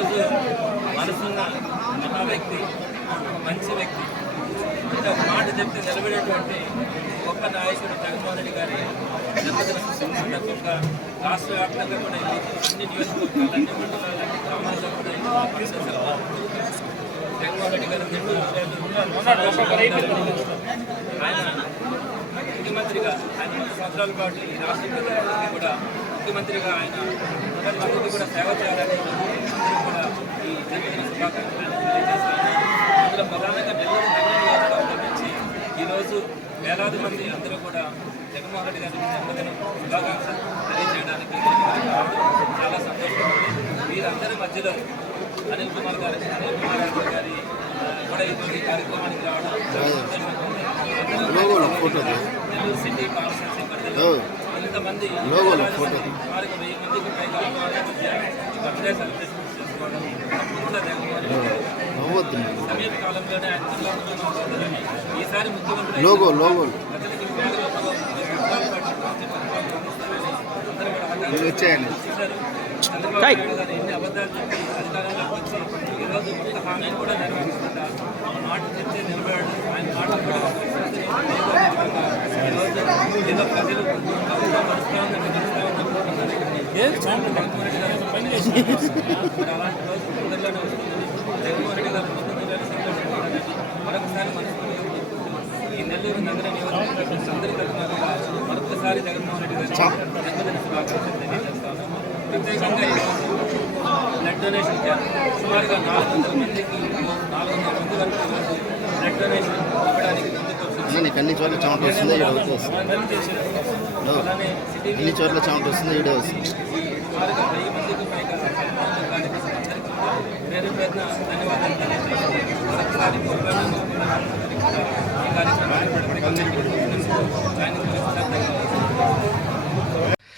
ఈరోజు మనసున్న మహా వ్యక్తి మంచి వ్యక్తి. అంటే ఒక మాట చెప్తే నిలబడేటువంటి గొప్ప నాయకుడు జగన్మోహన్ రెడ్డి గారి జన్మదిన సందర్భంగా రాష్ట్ర వ్యాప్తంగా కూడా అన్ని నియోజకవర్గాలు అన్ని మండలాలు అన్ని గ్రామాల్లో కూడా జగన్మోహన్ రెడ్డి గారు ఆయన ముఖ్యమంత్రిగా ఆయన సంవత్సరాలు సంవత్సరాల పాటు ఈ రాష్ట్ర కూడా ముఖ్యమంత్రిగా ఆయన కూడా సేవ చేయాలని అందరూ కూడా ఈ జన్మదిన శుభాకాంక్షలు తెలియజేస్తాను అందులో ప్రధానంగా నెల్లూరు నగర నియోజకవర్గం నుంచి ఈరోజు వేలాది మంది అందరూ కూడా జగన్మోహన్ రెడ్డి గారి జన్మదిన శుభాకాంక్షలు తెలియజేయడానికి చాలా సంతోషంగా ఉంది. వీరందరి మధ్యలో అనిల్ కుమార్ గారి అనిల్ కుమార్ యాదవ్ గారి కూడా ఈరోజు ఈ కార్యక్రమానికి రావడం చాలా సంతోషంగా ఉంది. నెల్లూరు సిటీ కాన్స్టిట్యూన్సీ పరిధిలో ఇంతమంది సుమారుగా వెయ్యి మందికి పైగా మధ్య బర్త్డే సెలబ్రేషన్ చేసుకోవడం తప్పకుండా జగన్మోహన్ రెడ్డి లోగో లోగో. ప్రజలకి పేదలకు ఉద్యోగాలు నెల్లూరు నగర నియోజకవర్గం అందరి తరఫున కూడా మరొకసారి జగన్మోహన్ రెడ్డి గారి జన్మదిన శుభాకాంక్షలు తెలియజేస్తాను ప్రత్యేకంగా ఈరోజు బ్లడ్ డొనేషన్ క్యాంప్ సుమారుగా నాలుగు వందల మందికి నాలుగు వందల మంది వరకు ఈరోజు బ్లడ్ డొనేషన్ ఇవ్వడానికి వస్తుంది నీకు అన్ని చోట్ల చెమట వస్తుంది ఈడ వస్తుంది. అన్ని చోట్ల చెమట వస్తుంది ఈడే వస్తుంది సుమారుగా వెయ్యి మందికి పైగా సన్మానం కార్యక్రమం అందరికీ కూడా పేరు పేరున ధన్యవాదాలు తెలియజేస్తున్నాను. మరొకసారి కోల్పోయిన అందరికీ కూడా ఈ కార్యక్రమాన్ని ఆయన